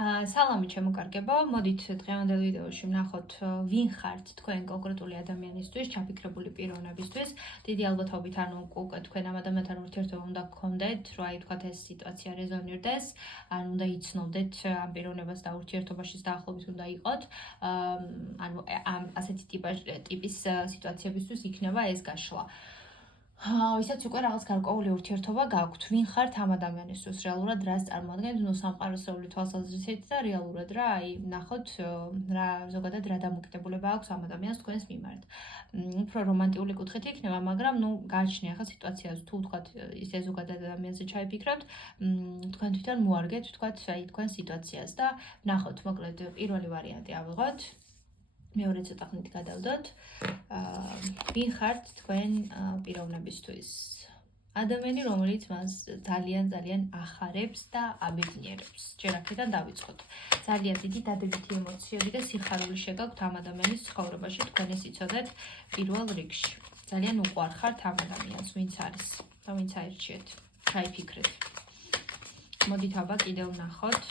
სალამი ჩემო კარგებო, მოდით დღევანდელ ვიდეოში ვნახოთ ვინ ხართ თქვენ კონკრეტული ადამიანისთვის, ჩაფიქრებული პიროვნებისთვის. დიდი ალბათობით უკვე თქვენ ამ ადამიანთან ურთიერთობა უნდა გქონდეთ, რომ აი თქვათ ეს სიტუაცია რეზონირდეს, ან უნდა იცნობდეთ ამ პიროვნებას და ურთიერთობაშიც დაახლოებით უნდა იყოთ. ანუ ამ ასეთი ტიპის სიტუაციებისთვის იქნება ეს გაშლა. ვისაც უკვე რაღაც გარკვეული ურთიერთობა გაქვთ, ვინ ხართ ამ ადამიანისთვის, რეალურად რას წარმოადგენთ, ნუ სამყაროსრული თვალსაზრისით და რეალურად რა, აი, ნახოთ რა ზოგადად რა დამოკიდებულება აქვს ამ ადამიანს თქვენს მიმართ. უფრო რომანტიკული კუთხით იქნება, მაგრამ ნუ გააჩნია ახლა სიტუაციას, თუ ვთქვათ, ისე ზოგადად ადამიანზე ჩაიფიქრებთ, თქვენ თვითონ მოარგეთ, ვთქვათ, აი თქვენ სიტუაციას და ნახოთ, მოკლედ პირველი ვარიანტი ავიღოთ. მეორე ცოტა ხნით გადავდოთ. ვინ ხართ თქვენ პიროვნებისთვის? ადამიანი, რომელიც მას ძალიან ახარებს და აბედნიერებს. ჯერ აქედან დავიწყოთ. ძალიან დიდი დადებითი ემოციები და სიხარული შეგაქვთ ამ ადამიანის ცხოვრებაში, თქვენ ეს იცოდეთ პირველ რიგში. ძალიან უყვარხართ ამ ადამიანს, ვინც არის და ვინც აირჩიეთ. ჩაიფიქრეთ. მოდით აბა კიდევ ვნახოთ.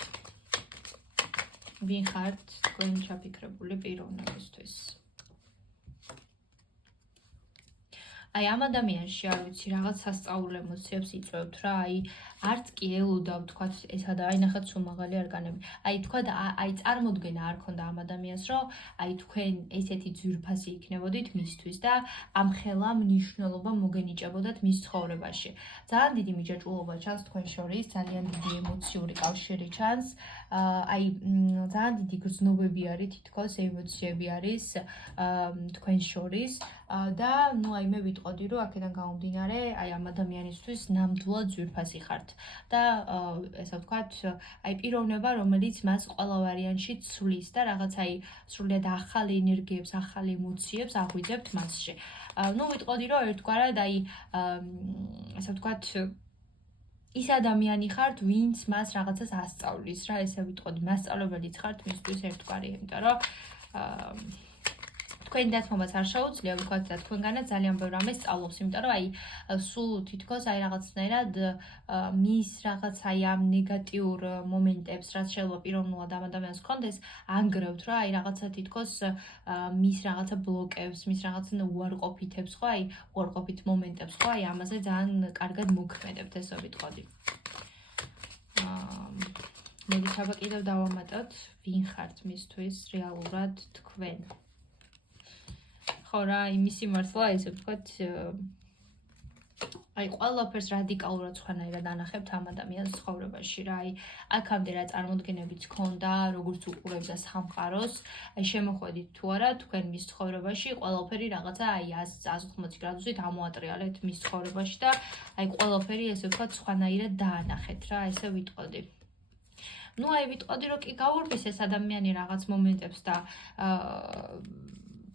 ვინ ხართ თქვენ ჩაფიქრებული პიროვნებისთვის? აი ამ ადამიანში არ ვიცი რაღაც სასწაულ ემოციებს იწვევთ რა, აი არც კი ელოდა ვთქვათ ესა და აი ნახეთ სულ მაღალი არგანები. აი თქვა და აი წარმოდგენა არ ქონდა ამ ადამიანს, რომ აი თქვენ ესეთი ძვირფასი იქნებოდით მისთვის და ამ ხელა მნიშვნელობა მოგენიჭებოდათ მის ცხოვრებაში. ძალიან დიდი მიჯაჭვულობა ჩანს თქვენ შორის, ძალიან დიდი ემოციური კავშირი ჩანს. აი ძალიან დიდი გრძნობები არის, თითქოს ემოციები არის თქვენ შორის და ნუ აი მე ვიტყოდი, რომ აქედან გამომდინარე, აი ამ ადამიანისთვის ნამდვილად ძვირფასი ხართ და ესე ვთქვათ, აი პიროვნება, რომელიც მას ყველა ვარიანტში ცვლის და რაღაც აი სრულიად ახალ ენერგიებს, ახალ ემოციებს აღვიძებთ მასში. ნუ ვიტყოდი, რომ ერთგვარად აი ესე ვთქვათ ის ადამიანი ხართ, ვინც მას რაღაცას ასწავლის რა, ესე ვიტყოდი, მასწავლებელიც ხართ მისთვის ერთგვარი, იმიტომ რომ თქვენი დათმობაც არ შეუძლია, ვთქვათ და თქვენგანაც ძალიან ბევრ რამეს სწავლობს, იმიტომ რომ აი სულ თითქოს აი რაღაცნაირად მის რაღაც აი ამ ნეგატიურ მომენტებს, რაც შეიძლება პიროვნულად ამ ადამიანს ჰქონდეს, ანგრევთ რა, აი რაღაცა თითქოს მის რაღაცა ბლოკებს, მის რაღაცა უარყოფითებს ხო, აი უარყოფით მომენტებს ხო, აი ამაზე ძალიან კარგად მოქმედებთ, ესე ვიტყოდი. მოდით აბა კიდევ დავამატოთ, ვინ ხართ მისთვის რეალურად თქვენ? ხო რა, იმისი მართლა ესე ვთქვათ, აი ყველაფერს რადიკალურად სხვანაირად ანახებთ ამ ადამიანის ცხოვრებაში რა, აი აქამდე რა წარმოდგენებიც ქონდა, როგორც უყურებდა სამყაროს, აი შემოხვედით თუ არა თქვენ მის ცხოვრებაში, ყველაფერი რაღაცა აი 180 გრადუსით ამოატრიალეთ მის ცხოვრებაში და აი ყველაფერი ესე ვთქვათ სხვანაირად დაანახეთ რა, ესე ვიტყოდი. ნუ აი ვიტყოდი, რომ კი გაურბის ეს ადამიანი რაღაც მომენტებს და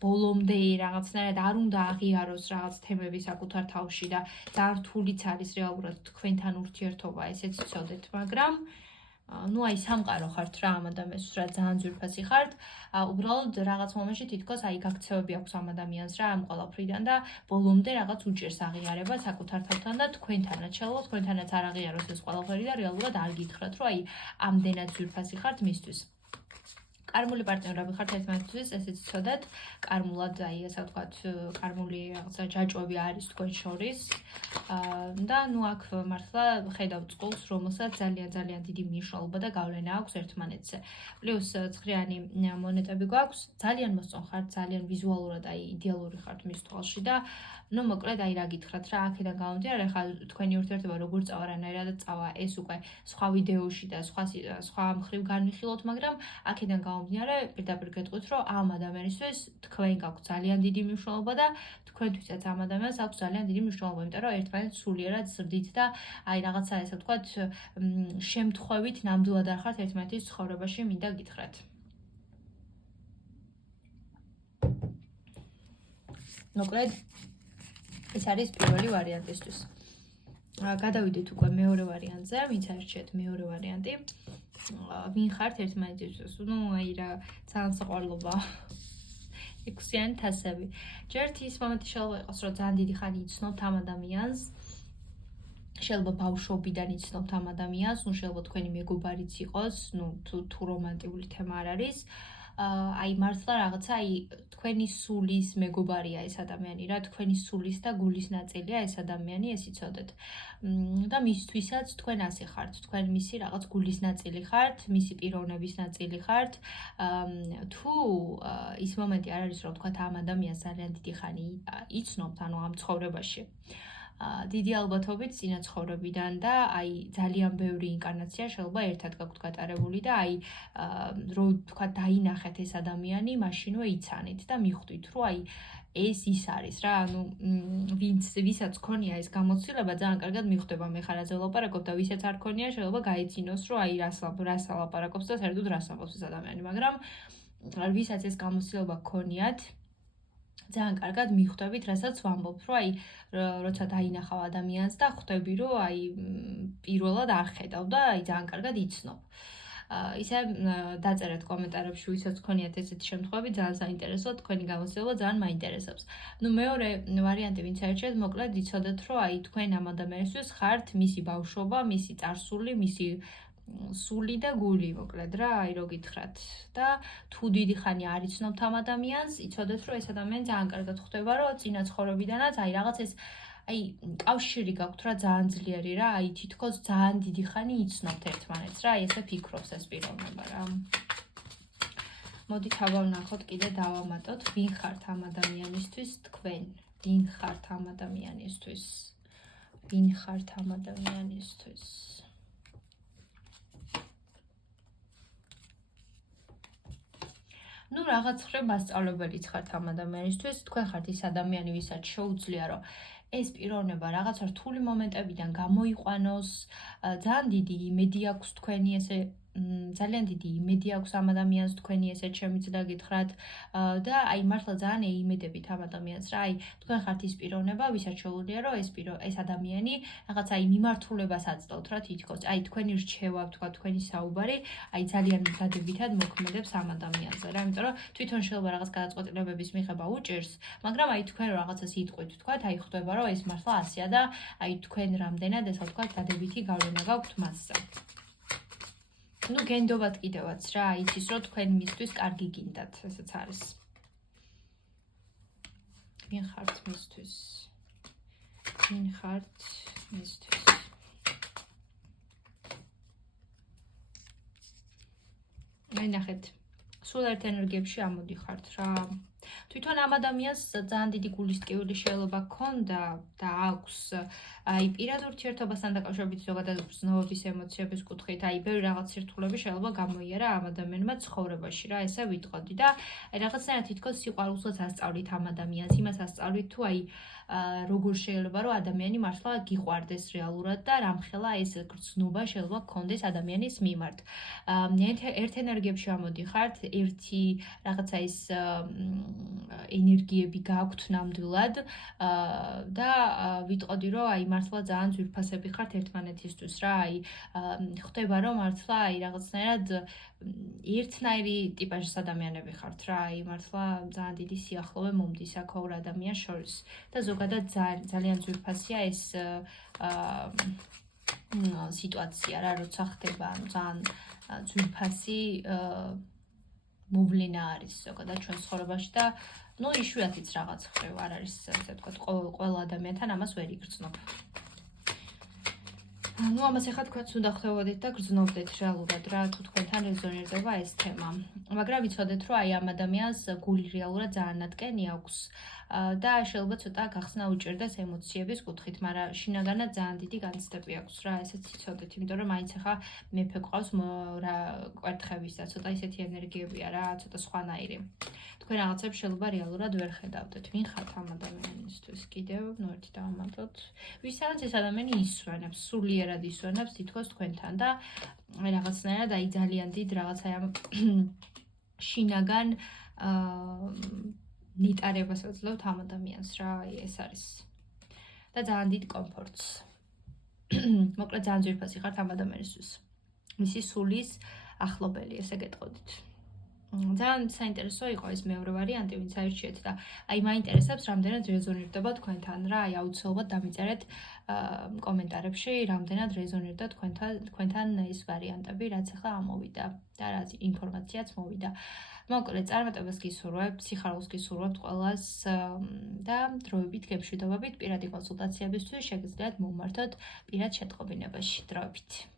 ბოლომდე რაღაცნაირად არ უნდა აღიაროს რაღაც თემები საკუთარ თავში და ძალიან რთულიც არის რეალურად თქვენთან ურთიერთობა, ესეც ცოდეთ, მაგრამ ნუ აი სამყარო ხართ რა ამ ადამიანს, რა ძალიან ძვირფასი ხართ, უბრალოდ რაღაც მომენტში თითქოს აი გაქცევები აქვს ამ ადამიანს რა ამ ყველაფრიდან და ბოლომდე რაღაც უჭერს აღიარება საკუთარ თავთან და თქვენთანაც შეიძლება თქვენთანაც არ აღიაროს ეს ყველაფერი და რეალურად არ გითხრათ, რომ აი ამდენად ძვირფასი ხართ მისთვის. კარმული პარტნიორები ხართ ერთმანეთისთვის, ესეც ცოდეთ, კარმულად აი ესე ვთქვათ, კარმული რაღაცა ჯაჭვები არის თქვენ შორის და ნუ აქ მართლა ხედავთ წყულს, რომელსაც ძალიან დიდი მნიშვნელობა და გავლენა აქვს ერთმანეთზე. პლუს ცხრიანი მონეტები გვაქვს, ძალიან მოსწონხართ, ძალიან ვიზუალურად აი იდეალური ხართ მის თვალში და ნუ მოკლედ აი რა გითხრათ რა, აქედან გამომდინარე, ხა თქვენი ურთიერთობა როგორ წავა, რანაირად წავა, ეს უკვე სხვა ვიდეოში და სხვა მხრივ განვიხილოთ, მაგრამ აქედან გამომდინარე, პირდაპირ გეტყვით, რომ ამ ადამიანისთვის თქვენ გაქვთ ძალიან დიდი მნიშვნელობა და თქვენთვისაც ამ ადამიანს აქვს ძალიან დიდი მნიშვნელობა, იმიტომ რომ ერთმანეთს სულიერად ზრდით და აი რაღაცა ესე ვთქვათ, შემთხვევით ნამდვილად არ ხართ ერთმანეთის ცხოვრებაში, მინდა გითხრათ. მოკლედ ეს არის პირველი ვარიანტისთვის. გადავიდეთ უკვე მეორე ვარიანტზე, ვინც არჩიეთ მეორე ვარიანტი. ვინ ხართ ერთმანეთისთვის? ნუ აი რა ძალიან საყვარლობა. 6-იანი თასები. ჯერ ის მომენტი შეიძლება იყოს, რომ ძალიან დიდი ხანი იცნობთ ამ ადამიანს, შეიძლება ბავშვობიდან იცნობთ ამ ადამიანს, შეიძლება თქვენი მეგობარიც იყოს, თუ რომანტიკული თემა არ არის. აი მართლა რაღაცა თქვენი სულის მეგობარია ეს ადამიანი რა, თქვენი სულის და გულის ნაწილია ეს ადამიანი, ეს იცოდეთ. და მისთვისაც თქვენ ასე ხართ, თქვენ მისი რაღაც გულის ნაწილი ხართ, მისი პიროვნების ნაწილი ხართ. თუ ის მომენტი არ არის, რომ თქვათ ამ ადამიანს ძალიან დიდი ხანი იცნობთ, ანუ ამ ცხოვრებაში. დიდი ალბათობით წინა ცხოვრებიდან და აი ძალიან ბევრი ინკარნაცია შეიძლება ერთად გაქვთ გატარებული და აი რო თქვა დაინახეთ ეს ადამიანი, მაშინვე იცანით და მიხვდით, რომ აი ეს ის არის რა, ანუ ვისაც ქონია ეს გამოცდილება, ძალიან კარგად მიხვდება მე ხარ რაზე ვლაპარაკობ და ვისაც არ ქონია, შეიძლება გაეცინოს, რომ აი რას ლაპარაკობს და საერთოდ რას ამბობს ეს ადამიანი, მაგრამ ვისაც ეს გამოცდილება ქონიათ, ძალიან კარგად მიხვდებით, რასაც ვამბობ, რომ აი როცა დაინახავ ადამიანს და ხვდები, რომ აი პირველად არ ხედავ და აი ძალიან კარგად იცნობ. ისე დაწერეთ კომენტარებში, ვისაც გქონიათ ესეთი შემთხვევები, ძალიან საინტერესოა, თქვენი გამოცდილება ძალიან მაინტერესებს. მეორე ვარიანტი, ვინც აირჩიეთ, მოკლედ იცოდეთ, რომ აი თქვენ ამ ადამიანისთვის ხართ მისი ბავშვობა, მისი წარსული, მისი სული და გული, მოკლედ რა, აი რო გითხრათ. და თუ დიდი ხანი არ იცნობთ ამ ადამიანს, იცოდეთ, რომ ეს ადამიანი ძალიან კარგად ხვდება, რომ წინა ცხოვრებიდანაც აი რაღაც ეს აი კავშირი გაქვთ რა ძალიან ძლიერი რა, აი თითქოს ძალიან დიდი ხანი იცნობთ ერთმანეთს რა, აი ესე ფიქრობს ეს პიროვნება რა. მოდით ავვნახოთ კიდე დავამატოთ, ვინ ხართ ამ ადამიანისთვის თქვენ, ვინ ხართ ამ ადამიანისთვის, ვინ ხართ ამ ადამიანისთვის. ნუ რაღაც ხრებ მასწავლებელიც ხართ ამ ადამიანისთვის, თქვენ ხართ ის ადამიანი, ვისაც შეუძლია, რომ ეს პიროვნება რაღაცა რთული მომენტებიდან გამოიყვანოს, ძალიან დიდი იმედი აქვს თქვენი ესე ძალიან დიდი იმედი აქვს ამ ადამიანს თქვენი ესეთ შემიძლია გითხრათ და აი მართლა ძალიან ეიმედებით ამ ადამიანს რა, აი თქვენ ხართ ის პიროვნება, ვისაც შეუძლია, რომ ეს ადამიანი რაღაც აი მიმართულებას აცდოთ რა თითქოს, აი თქვენი რჩევა, თქვა თქვენი საუბარი, აი ძალიან დადებითად მოქმედებს ამ ადამიანზე რა, იმიტომ რომ თვითონ შეიძლება რაღაც გადაწყვეტილებების მიღება უჭირს, მაგრამ აი თქვენ რაღაცა სიტყვით თქვათ, აი ხვდება, რომ ეს მართლა ასეა და აი თქვენ რამდენად ესე ვთქვათ დადებითი გავლენა გაქვთ მასზე. ნუ გენდობათ კიდევაც რა, იცის რომ თქვენ მისთვის კარგი გინდათ, ესეც არის. ვინ ხართ მისთვის? ვინ ხართ მისთვის? აი ნახეთ, სულ ერთ ენერგიებში ამოდიხართ რა. თვითონ ამ ადამიანს ძალიან დიდი გულის ტკივილი შეიძლება ჰქონდა და აქვს აი პირად ურთიერთობასთან დაკავშირებით ზოგადად გრძნობის ემოციების კუთხით, აი ბევრი რაღაც სირთულეები შეიძლება გამოიარა ამ ადამიანმა ცხოვრებაში რა, ესე ვიტყოდი და აი რაღაცნაირად თითქოს სიყვარულსაც ასწავლით ამ ადამიანს, იმას ასწავლით თუ აი როგორ შეიძლება რომ ადამიანი მართლა გიყვარდეს რეალურად და რამხელა ეს გრძნობა შეიძლება გქონდეს ადამიანის მიმართ. ერთ ენერგიებში ამოდიხართ, ერთი რაღაცა ის ენერგიები გაქვთ ნამდვილად და ვიტყოდი რომ აი მართლა ძალიან ძვირფასები ხართ ერთმანეთისთვის რა, აი ხვდება რომ მართლა აი რაღაცნაირად ერთნაირი ტიპაჟის ადამიანები ხართ რა, აი მართლა ძალიან დიდი სიახლოვე მომდის აქ ორ ადამიანს შორის და ზოგადად ძალიან ძვირფასია ეს სიტუაცია რა, როცა ხდება, ანუ ძალიან ძვირფასი მოვლენა არის ზოგადად ჩვენ ცხოვრებაში და ნუ იშვიათიც რაღაც ხდება, არ არის ასე ვთქვათ, ყველა ადამიანთან ამას ვერ იგრძნობ. ნუ ამას ახლა თქვენც უნდა ხვდებოდეთ და გრძნობდეთ რეალურად რა, თუ თქვენთან რეზონირდება ეს თემა. მაგრამ ვიცოდეთ, რომ აი ამ ადამიანს გული რეალურად ძალიან ნატკენი აქვს და შეიძლება ცოტა გახსნა უჭირდეს ემოციების კუთხით, მაგრამ შინაგანად ძალიან დიდი განცდები აქვს რა, ესეც იცოდეთ, იმიტომ რომ მაინც ახლა მეფე ყავს რა კვერთხების და ცოტა ისეთი ენერგიებია რა, ცოტა სხვანაირი. თქვენ რაღაცებს შეიძლება რეალურად ვერ ხედავდეთ. ვინ ხართ ამ ადამიანისთვის? კიდევ ერთი დავამატოთ. ვისაც ეს ადამიანი ისვენებს, სულიერად ისვენებს თითქოს თქვენთან და რაღაცნაირად აი ძალიან დიდ რაღაცა ამ შინაგან ნიტარებას ვეძლევთ ამ ადამიანს რა, აი ეს არის. და ძალიან დიდ კომფორტს. მოკლედ ძალიან ძვირფასი ხართ ამ ადამიანისთვის. მისი სულის ახლობელი, ესე გეტყოდით. ძალიან საინტერესო იყო ეს მეორე ვარიანტი, ვინც აირჩიეთ და აი მაინტერესებს რამდენად რეზონირდება თქვენთან რა, აი აუცილებლად დამიწერეთ კომენტარებში, რამდენად რეზონირდა თქვენთან ეს ვარიანტები, რაც ახლა ამოვიდა და რაც ინფორმაციაც მოვიდა. მოკლედ, წარმატებას გისურვებთ, სიხარულს გისურვებთ ყველას და დროებით გემშვიდობებით პირადი კონსულტაციებისთვის შეგიძლიათ მომმართოთ პირად შეტყობინებაში დროებით.